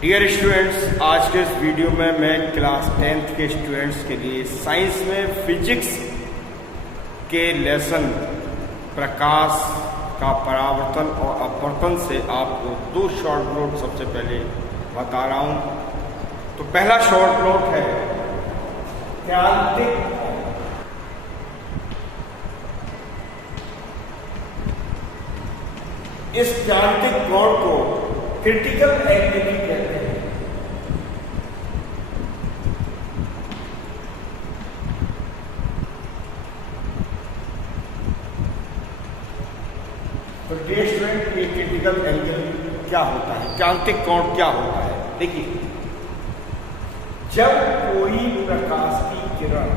Dear students, आज के इस वीडियो में मैं क्लास 10th के स्टूडेंट्स के लिए साइंस में फिजिक्स के लेसन प्रकाश का परावर्तन और अपवर्तन से आपको दो शॉर्ट नोट सबसे पहले बता रहा हूँ। तो पहला शॉर्ट नोट है क्रांतिक। इस क्रांतिक कोण को क्रिटिकल एंगल कहते हैं। तो डियर स्टूडेंट, ये क्रिटिकल एंगल क्या होता है, क्रांतिक कोण क्या होता है? देखिए, जब कोई प्रकाश की किरण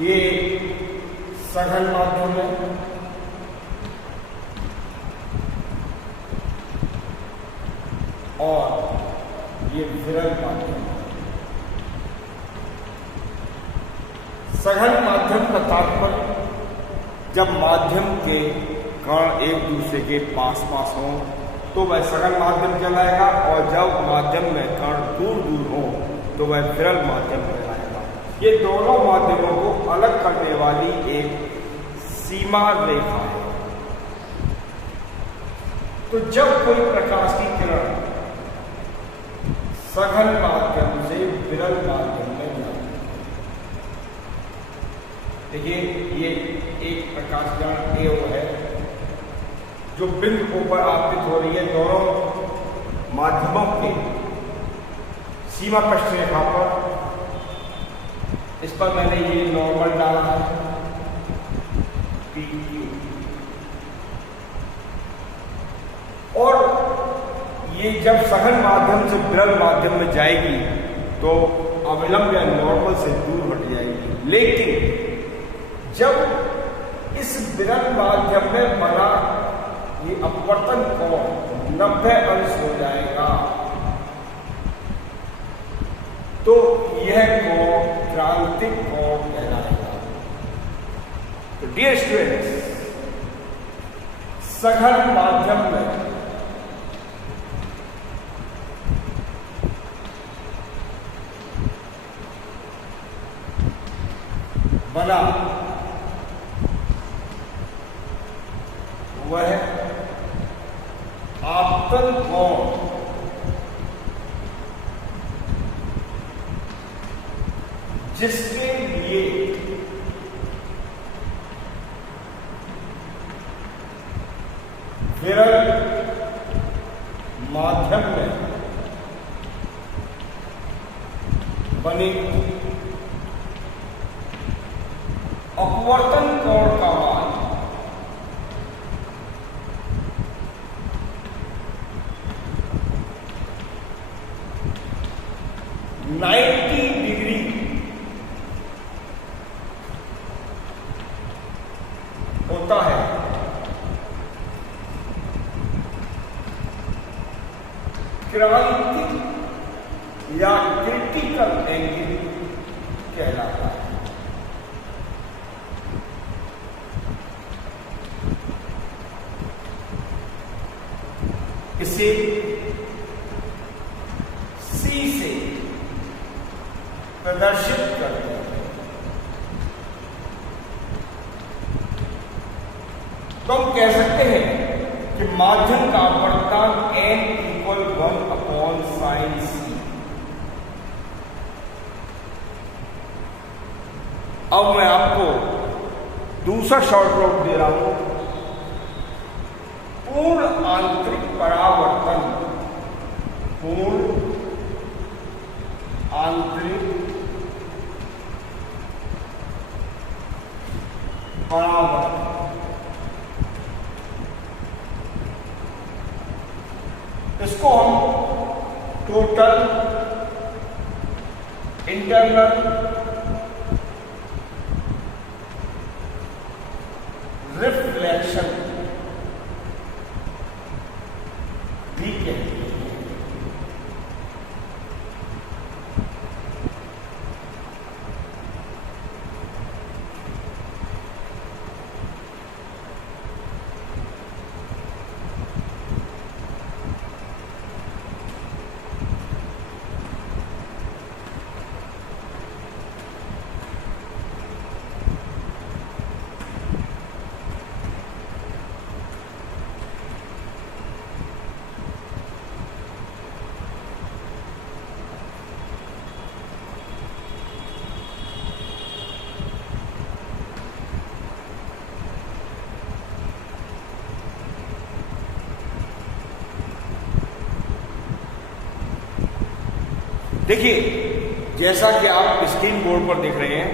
ये सघन माध्यम है और ये विरल माध्यम है। सघन माध्यम का तात्पर्य जब माध्यम के कण एक दूसरे के पास हों तो वह सघन माध्यम कहलाएगा, और जब माध्यम में कण दूर दूर हो तो वह विरल माध्यम कहलाएगा। ये दोनों माध्यमों को अलग करने वाली एक सीमा रेखा है। तो जब कोई प्रकाश की किरण सघन माध्यम से विरल माध्यम में जाती है, देखिए ये एक प्रकाश किरण ए है जो बिंदु पर आपतित हो रही है। दोनों माध्यमों के सीमा पृष्ठ रेखा पर, इस पर मैंने ये नॉर्मल डाला है PQ, और ये जब सघन माध्यम से विरल माध्यम में जाएगी तो अविलंब या नॉर्मल से दूर हट जाएगी। लेकिन जब इस विरल माध्यम में बना ये अपवर्तन कोण 90 अंश हो जाएगा तो यह कोण क्रांतिक कोण कहलाएगा। तो डियर स्टूडेंट्स, सघन माध्यम में बना वह आपतन कोण जिसके लिए विरल माध्यम में बनी अपवर्तन कोण का मान 90 डिग्री होता है। क्रांतिक या क्रिटिकल एंगल कहलाता है। इसे C से प्रदर्शित करते हैं। तो हम कह सकते हैं कि माध्यम का अपवर्तन n = 1/sin C। अब मैं आपको दूसरा शॉर्ट नोट दे रहा हूं, पूर्ण आंतरिक परावर्तन। पूर्ण आंतरिक परावर्तन, इसको हम टोटल इंटरनल रिफ्लेक्शन भी कहते हैं। देखिए, जैसा कि आप स्क्रीन बोर्ड पर देख रहे हैं,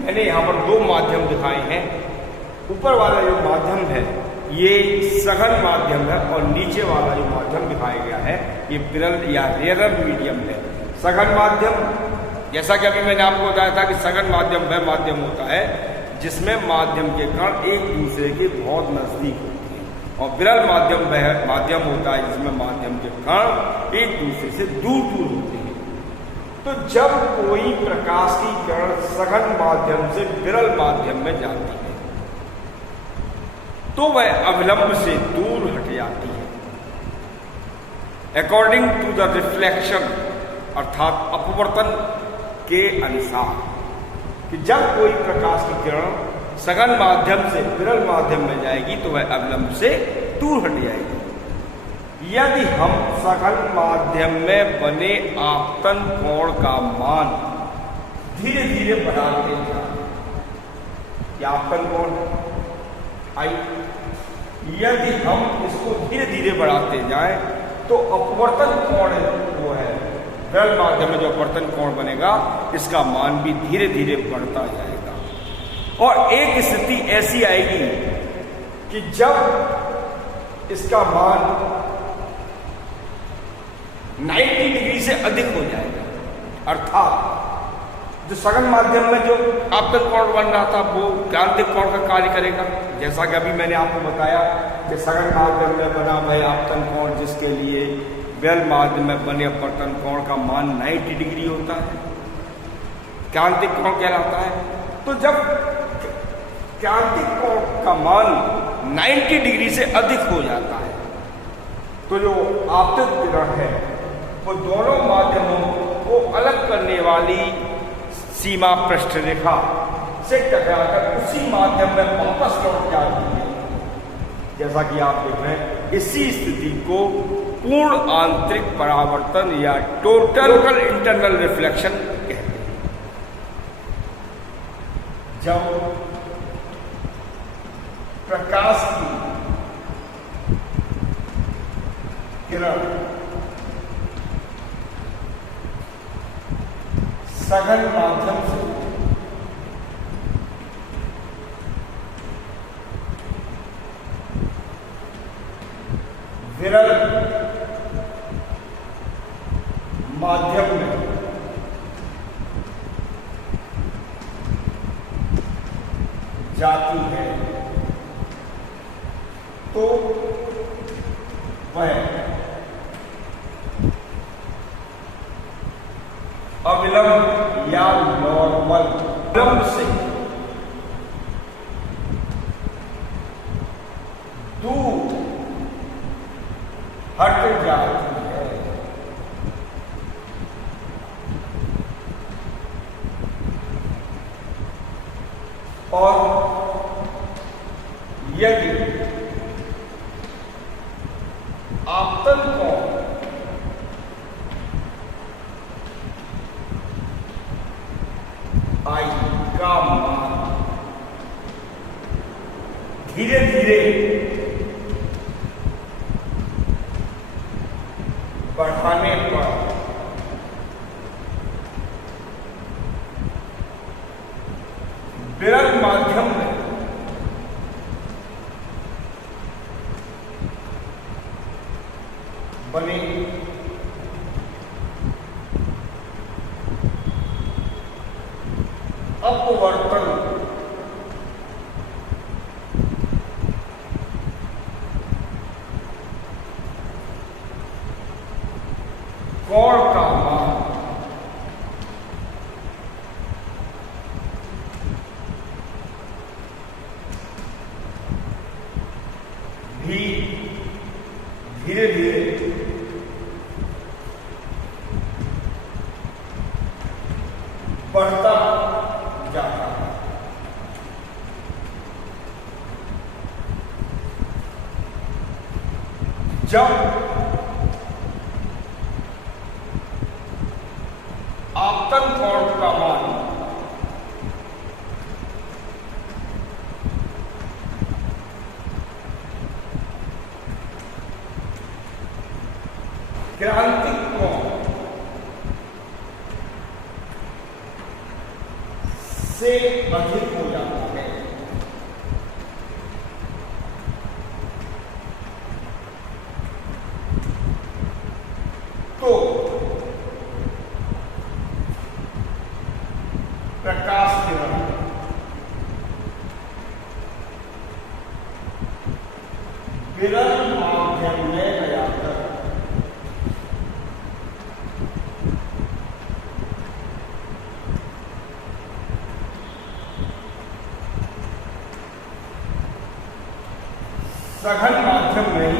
मैंने यहाँ पर दो माध्यम दिखाए हैं। ऊपर वाला जो माध्यम है ये सघन माध्यम है और नीचे वाला जो माध्यम दिखाया गया है ये विरल या रेयर मीडियम है। सघन माध्यम, जैसा कि अभी मैंने आपको बताया था कि सघन माध्यम वह माध्यम होता है जिसमें माध्यम के कण एक दूसरे के बहुत नजदीक होते हैं, और विरल माध्यम वह माध्यम होता है जिसमें माध्यम के कण एक दूसरे से दूर दूर होते हैं। तो जब कोई प्रकाश की किरण सघन माध्यम से विरल माध्यम में जाती है तो वह अविलंब से दूर हट जाती है, अकॉर्डिंग टू द रिफ्लेक्शन, अर्थात अपवर्तन के अनुसार। कि जब कोई प्रकाश की किरण सघन माध्यम से विरल माध्यम में जाएगी तो वह अविलंब से दूर हट जाएगी। यदि हम सघन माध्यम में बने आपतन कोण का मान धीरे धीरे बढ़ाते जाए, क्या आपतन कोण आई, यदि हम इसको धीरे धीरे बढ़ाते जाएं तो अपवर्तन कोण वो है विरल माध्यम में जो अपवर्तन कोण बनेगा इसका मान भी धीरे धीरे बढ़ता जाएगा। और एक स्थिति ऐसी आएगी कि जब इसका मान 90 डिग्री से अधिक हो जाएगा, अर्थात जो सघन माध्यम में जो आपतन कोण बन रहा था वो क्रांतिक कोण का कार्य करेगा। जैसा कि अभी मैंने आपको बताया कि सघन माध्यम में बना भाई आपतन कोण जिसके लिए विरल माध्यम में बने अपवर्तन कोण का मान 90 डिग्री होता है, क्रांतिक कोण कहलाता है। तो जब क्रांतिक कोण का मान 90 डिग्री से अधिक हो जाता है तो जो आपतित किरण है वो दोनों माध्यमों को अलग करने वाली सीमा पृष्ठ रेखा से टकराकर उसी माध्यम में वापस लौट जाती है। जैसा कि आप देख रहे हैं, इसी स्थिति को पूर्ण आंतरिक परावर्तन या टोटल इंटरनल रिफ्लेक्शन कहते हैं। जब प्रकाश की किरण सघन माध्यम से विरल माध्यम में जाती है तो वह अविलंब या नॉर्मल विलंब से दूर हट जाती है। और यदि आपतन कोण आई का मान धीरे धीरे बढ़ाने पर विरल माध्यम में बने अपवर्तन कोण का मान भी धीरे धीरे बढ़ता जाता है। जब आपतन कोण का मान क्रांतिक कोण से अधिक हो जाता है। तो प्रकाश किरण विरल माध्यम में ले जाकर सघन माध्यम में ही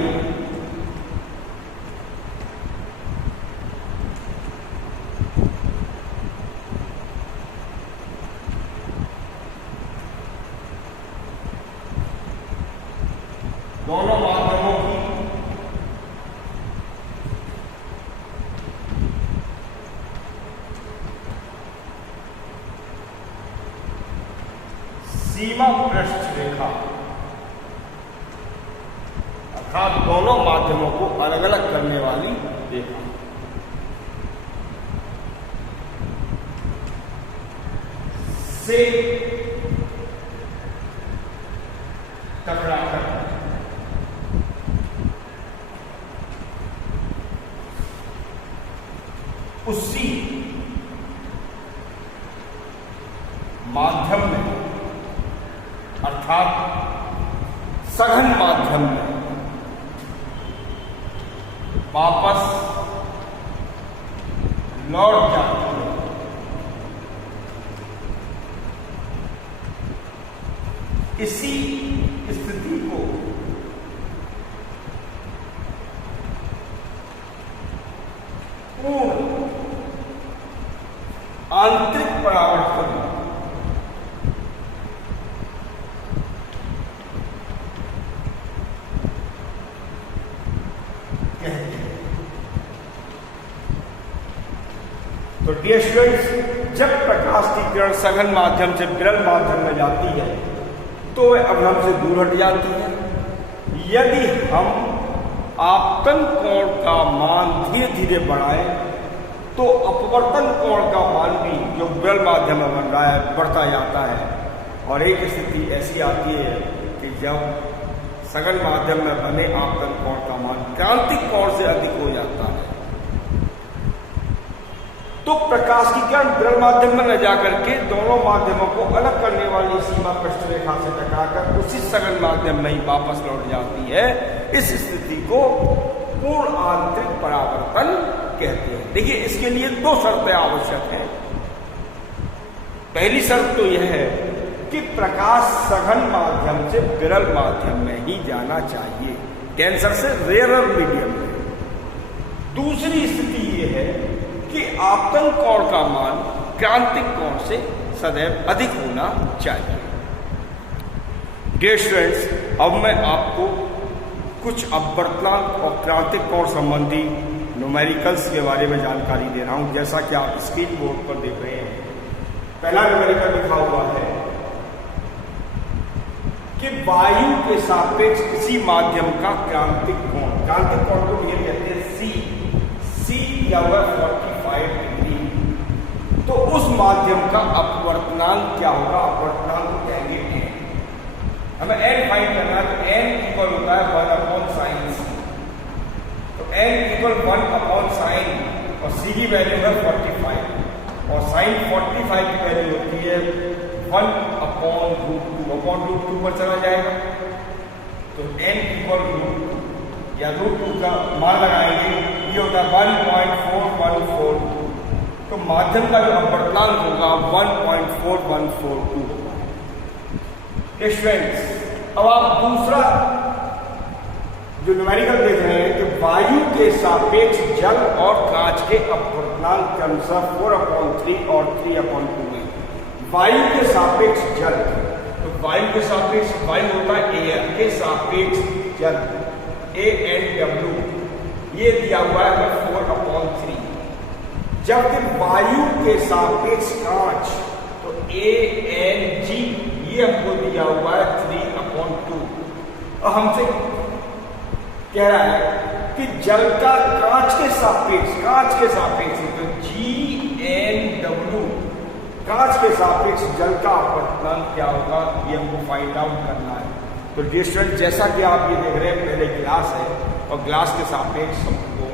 दोनों माध्यमों की सीमा पृष्ठ रेखा अर्थात दोनों माध्यमों को अलग अलग करने वाली रेखा से टकराकर उसी माध्यम में अर्थात सघन माध्यम में वापस लौट जाती है। इसी स्थिति को पूर्ण आंतरिक परावर्तन कहते हैं। तो डियर स्टूडेंट्स, जब प्रकाश की किरण सघन माध्यम से विरल माध्यम में जाती है तो वह अब हमसे दूर हट जाती है। यदि हम आपतन कोण का मान धीरे धीरे बढ़ाएं तो अपवर्तन कोण का मान भी जो विरल माध्यम में बन रहा है बढ़ता जाता है। और एक स्थिति ऐसी आती है कि जब सघन माध्यम में बने आपतन कोण का मान क्रांतिक कोण से अधिक हो जाता है तो प्रकाश की किरण विरल माध्यम में न जाकर के दोनों माध्यमों को अलग करने वाली सीमा पृष्ठ रेखा से टकराकर उसी सघन माध्यम में ही वापस लौट जाती है। इस स्थिति को पूर्ण आंतरिक परावर्तन कहते हैं। देखिए, इसके लिए दो शर्तें आवश्यक हैं। पहली शर्त तो यह है कि प्रकाश सघन माध्यम से विरल माध्यम में ही जाना चाहिए, कैंसर से रेयरर मीडियम में। दूसरी स्थिति यह है कि आपतन कोण का मान क्रांतिक कोण से सदैव अधिक होना चाहिए। डियर स्टूडेंट्स, अब मैं आपको कुछ अपवर्तनांक और क्रांतिक कोण संबंधी न्यूमेरिकल्स के बारे में जानकारी दे रहा हूं। जैसा कि आप स्क्रीन बोर्ड पर देख रहे हैं, पहला न्यूमेरिकल लिखा हुआ है कि वायु के सापेक्ष किसी माध्यम का क्रांतिक कोण को ये कहते हैं सी दिया हुआ 45 डिग्री। तो उस माध्यम का अपवर्तनांक क्या होगा? अपवर्तनांक को कहेंगे n। हमें n फाइंड करना है तो n इक्वल होता है 1/sin। तो n इक्वल 1/sin और c की वैल्यू है 45 और sin 45 की वैल्यू होती है 1/√2 पर चला जाएगा। तो n इक्वल √2 या √2 का मान लगाएंगे, ये होता है 1.4142। तो माध्यम का जो अपवर्तनांक होगा 1.4142 होगा। स्टूडेंट्स, अब आप दूसरा जो न्यूमेरिकल देख रहे हैं कि वायु के सापेक्ष जल और कांच के अपवर्तनांक क्रमशः 4/3 और 3/2 है। वायु के सापेक्ष जल, तो वायु के सापेक्ष वायु होता है एयर के सापेक्ष जल ANW, ये दिया हुआ है 4/3। जबकि वायु के सापेक्ष कांच तो ANG, ये हमको दिया हुआ है 3/2। और हमसे कह रहा है कि जल का कांच के सापेक्ष तो GNW कांच के सापेक्ष जल का अपवर्तनांक क्या होगा, ये हमको फाइंड आउट करना है। तो डियर स्टूडेंट, जैसा कि आप ये देख रहे हैं, पहले गिलास है और गिलास के सापेक्ष हमको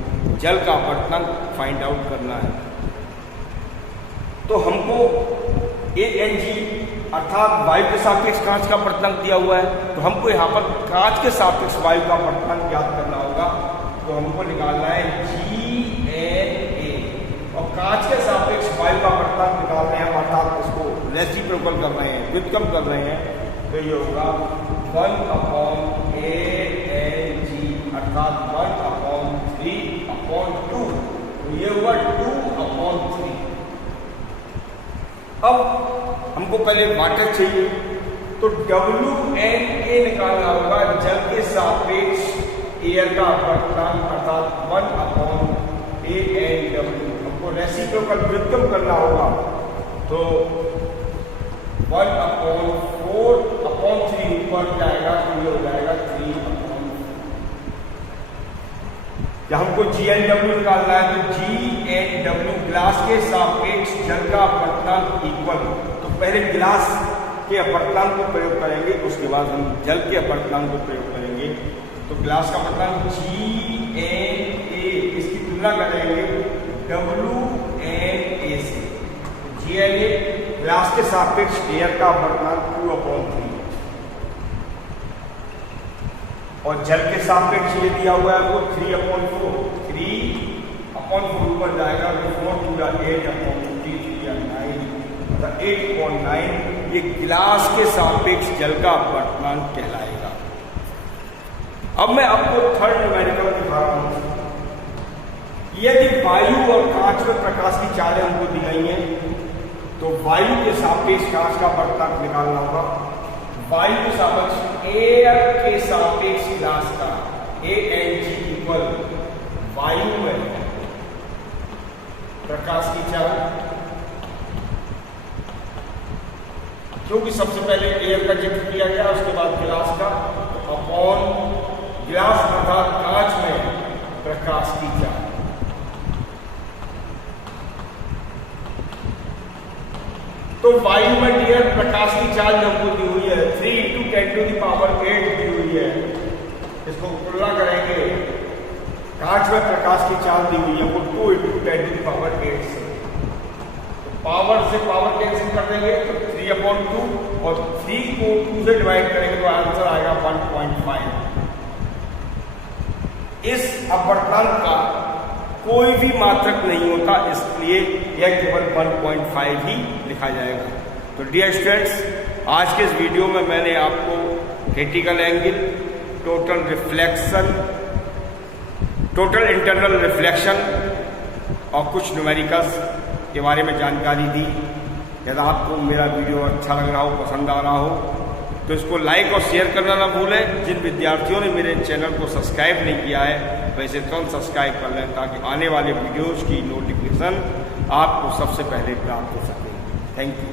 जल का अपवर्तनांक फाइंड आउट करना है। तो हमको ANG अर्थात वायु के सापेक्ष कांच का अपवर्तनांक दिया हुआ है, तो हमको यहाँ पर कांच के सापेक्ष वायु का अपवर्तनांक ज्ञात करना होगा। तो हमको निकालना है GNA और कांच के सापेक्ष वायु का अपवर्तनांक निकाल रहे हैं, अर्थात इसको रेसिप्रोकल कर रहे हैं, व्युत्क्रम कर रहे हैं। तो ये होगा 1/ANG अर्थात 1/3/2। तो ये हुआ 2/3। अब हमको पहले वाटर चाहिए, तो WNA निकालना होगा, जल के सापेक्ष एयर का अपवर्तनांक अर्थात 1/ANW। हमको रेसिप्रोकल व्युत्क्रम करना होगा, तो 1/4/3 ऊपर जाएगा, तो ये हो जाएगा 3/4। जब हमको GNW निकालना है, तो GNW गिलास के सापेक्ष जल का अपवर्तनांक इक्वल। तो पहले गिलास के अपवर्तनांक को प्रयोग करेंगे, उसके बाद हम जल के अपवर्तनांक को प्रयोग करेंगे। तो गिलास का अपवर्तनांक GNA, इसकी तुलना करेंगे WNA से। GNA गिलास के सापेक्ष एयर का अपवर्तनांक 2/3 और जल के सापेक्ष ये दिया हुआ है वो 3/4। 3/4 ऊपर जाएगा, तो 4 × 8/9, 8/9 ये गिलास के सापेक्ष जल का अपवर्तनांक कहलाएगा। अब मैं आपको थर्ड न्यूमेरिकल दिखा रहा हूं। यदि वायु और कांच में प्रकाश की चालें हमको दी गई हैं, तो वायु के सापेक्ष कांच का अपवर्तनांक निकालना होगा। वायु के सापेक्ष एयर के सापेक्ष गिलास का ANG इक्वल वायु में प्रकाश की चाल, क्योंकि सबसे पहले एयर का जिक्र किया गया, उसके बाद गिलास का, अपॉन गिलास अर्थात कांच में प्रकाश की चाल। तो वायु में डियर प्रकाश की चाल जो हमको दी हुई है 3 × 10⁸ दी हुई है, इसको तुलना करेंगे कांच में प्रकाश की चाल दी हुई है वो 2 × 10⁸ से। तो पावर से पावर कैंसिल कर देंगे, तो 3/2 और 3 को 2 से डिवाइड करेंगे तो आंसर आएगा 1.5। इस अपवर्तनांक का कोई भी मात्रक नहीं होता, इसलिए यह केवल 1.5 ही लिखा जाएगा। तो डियर स्टूडेंट्स, आज के इस वीडियो में मैंने आपको critical angle, total reflection, total internal reflection और कुछ न्यूमेरिकल्स के बारे में जानकारी दी। यदि आपको मेरा वीडियो अच्छा लग रहा हो, पसंद आ रहा हो, तो इसको लाइक और शेयर करना ना भूलें। जिन विद्यार्थियों ने मेरे चैनल को सब्सक्राइब नहीं किया है, वैसे तुरंत सब्सक्राइब कर लें, ताकि आने वाले वीडियोज़ की नोटिफिकेशन आपको सबसे पहले प्राप्त हो सके। Thank you.